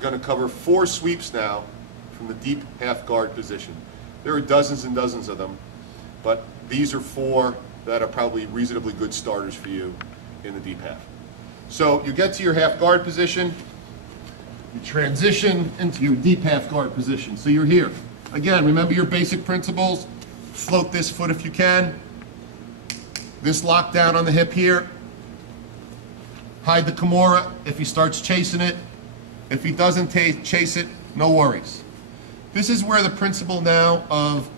going to cover 4 sweeps now from the deep half guard position. There are dozens and dozens of them, but these are 4 that are probably reasonably good starters for you in the deep half. So you get to your half guard position, you transition into your deep half guard position. So you're here. Again, remember your basic principles. Float this foot if you can. This lock down on the hip here. Hide the Kimura if he starts chasing it. If he doesn't chase it, no worries. This is where the principle now of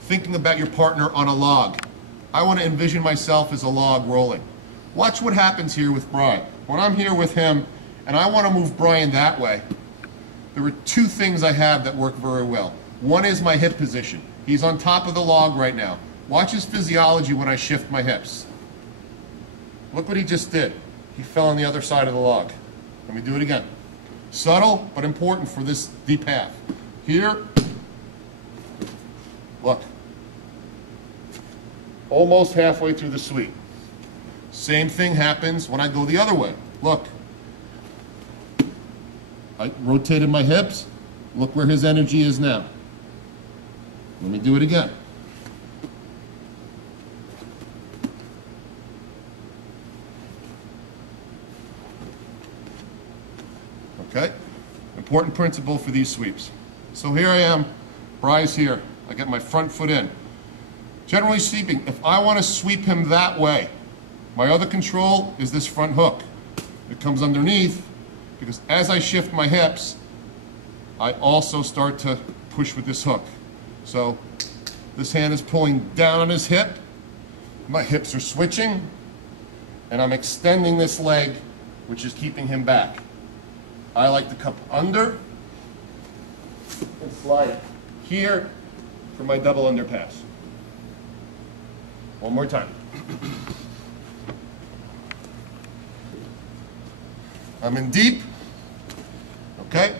thinking about your partner on a log. I want to envision myself as a log rolling. Watch what happens here with Brian. When I'm here with him and I want to move Brian that way, there are 2 things I have that work very well. One is my hip position. He's on top of the log right now. Watch his physiology when I shift my hips. Look what he just did. He fell on the other side of the log. Let me do it again. Subtle, but important for this deep half. Here, look. Almost halfway through the sweep. Same thing happens when I go the other way. Look. I rotated my hips. Look where his energy is now. Let me do it again. Okay? Important principle for these sweeps. So here I am, Bry's here. I get my front foot in. Generally speaking, if I want to sweep him that way, my other control is this front hook. It comes underneath because as I shift my hips, I also start to push with this hook. So this hand is pulling down on his hip, my hips are switching, and I'm extending this leg, which is keeping him back. I like to cup under and slide here for my double underpass. One more time. I'm in deep, okay?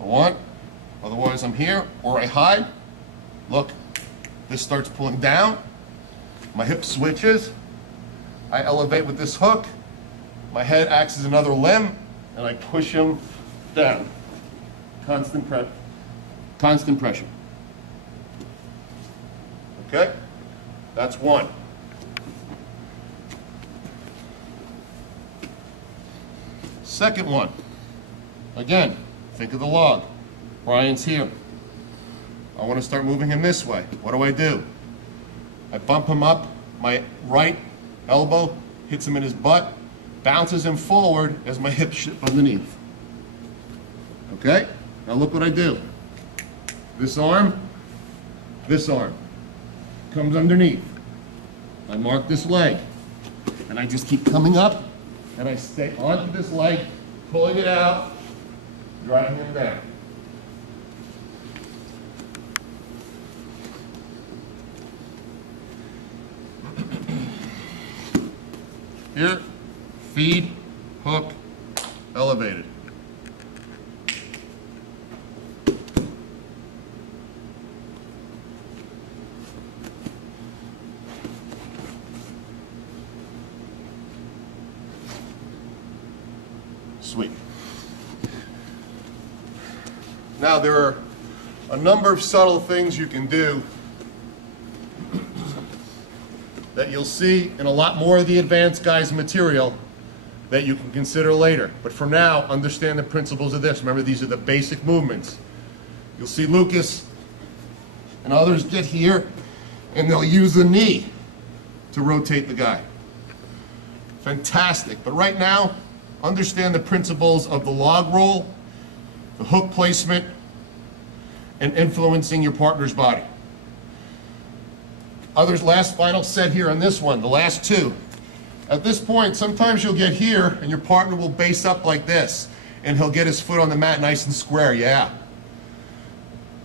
I want, otherwise I'm here, or I hide. Look, this starts pulling down, my hip switches, I elevate with this hook, my head acts as another limb, and I push him down. Constant pressure. Okay? That's 1. Second one. Again, think of the log. Brian's here. I want to start moving him this way. What do? I bump him up. My right elbow hits him in his butt, bounces him forward as my hips shift underneath. Okay? Now look what I do. This arm comes underneath. I mark this leg, and I just keep coming up, and I stay onto this leg, pulling it out, driving him down. Here, feed, hook, elevated. Sweet. Now there are a number of subtle things you can do that you'll see in a lot more of the advanced guys material that you can consider later. But for now, understand the principles of this. Remember, these are the basic movements. You'll see Lucas and others get here, and they'll use the knee to rotate the guy. Fantastic. But right now, understand the principles of the log roll, the hook placement, and influencing your partner's body. Others, last final set here on this one, the last 2. At this point, sometimes you'll get here and your partner will base up like this and he'll get his foot on the mat nice and square, yeah.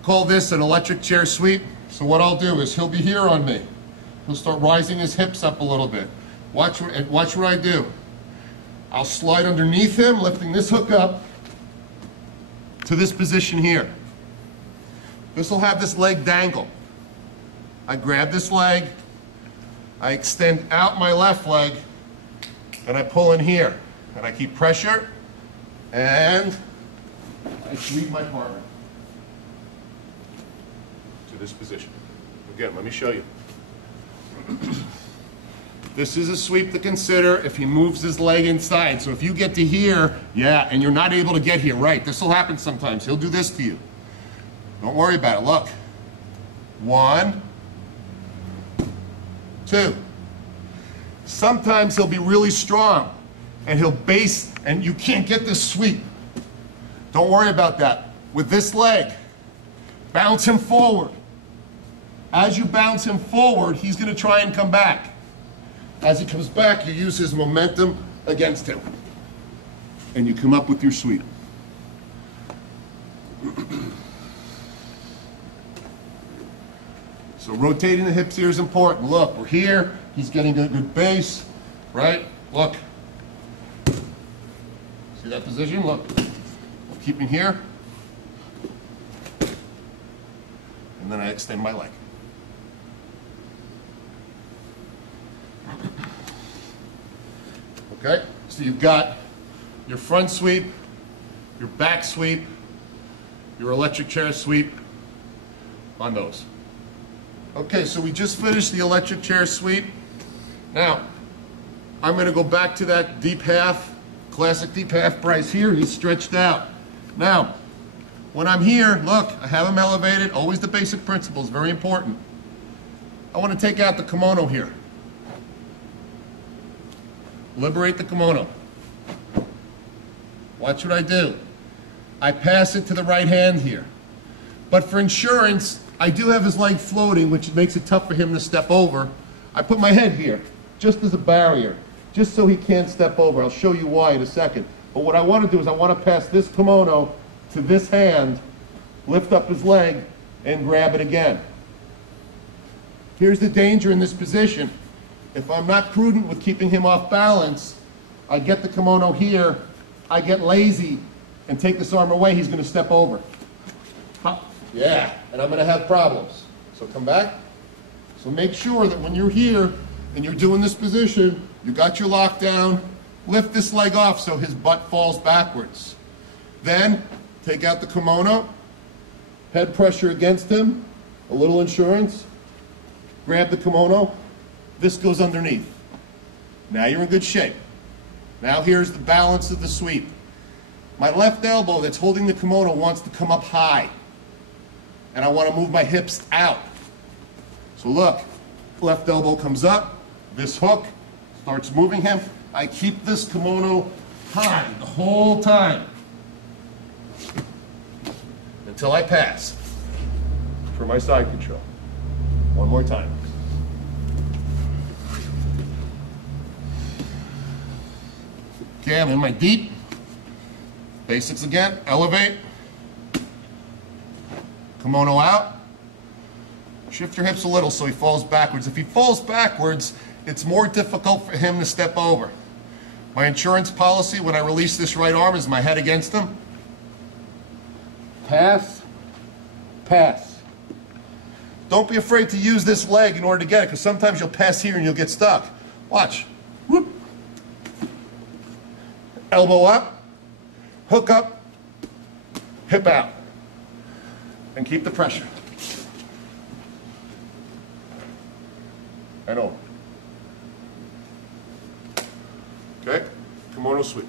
Call this an electric chair sweep. So what I'll do is he'll be here on me. He'll start rising his hips up a little bit. Watch what I do. I'll slide underneath him, lifting this hook up to this position here. This will have this leg dangle. I grab this leg, I extend out my left leg, and I pull in here. and I keep pressure, and I sweep my partner to this position. Again, let me show you. This is a sweep to consider if he moves his leg inside. So if you get to here, yeah, and you're not able to get here, right, this will happen sometimes. He'll do this to you. Don't worry about it. Look. 1, 2. Sometimes he'll be really strong and he'll base, and you can't get this sweep. Don't worry about that. With this leg, bounce him forward. As you bounce him forward, he's going to try and come back. As he comes back, you use his momentum against him. And you come up with your sweep. So rotating the hips here is important. Look, we're here. He's getting a good base, right? Look. See that position? Look. I'm keeping here. And then I extend my leg. Okay, so you've got your front sweep, your back sweep, your electric chair sweep on those. Okay, so we just finished the electric chair sweep. Now, I'm going to go back to that deep half, classic deep half Bryce here. He's stretched out. Now, when I'm here, look, I have him elevated. Always the basic principles, very important. I want to take out the kimono here. Liberate the kimono. Watch what I do. I pass it to the right hand here. But for insurance, I do have his leg floating, which makes it tough for him to step over. I put my head here, just as a barrier, just so he can't step over. I'll show you why in a second. But what I want to do is I want to pass this kimono to this hand, lift up his leg, and grab it again. Here's the danger in this position. If I'm not prudent with keeping him off balance, I get the kimono here, I get lazy and take this arm away, he's going to step over. Yeah, and I'm going to have problems. So come back. So make sure that when you're here and you're doing this position, you got your lockdown, lift this leg off so his butt falls backwards. Then take out the kimono, head pressure against him, a little insurance, grab the kimono. This goes underneath. Now you're in good shape. Now here's the balance of the sweep. My left elbow that's holding the kimono wants to come up high. And I want to move my hips out. So look, left elbow comes up, this hook starts moving him. I keep this kimono high the whole time until I pass for my side control. One more time. Okay, I'm in my deep. Basics again. Elevate. Kimono out. Shift your hips a little so he falls backwards. If he falls backwards, it's more difficult for him to step over. My insurance policy when I release this right arm is my head against him. Pass. Pass. Don't be afraid to use this leg in order to get it, because sometimes you'll pass here and you'll get stuck. Watch. Whoop. Elbow up, hook up, hip out, and keep the pressure. And over. Okay? Kimono sweep.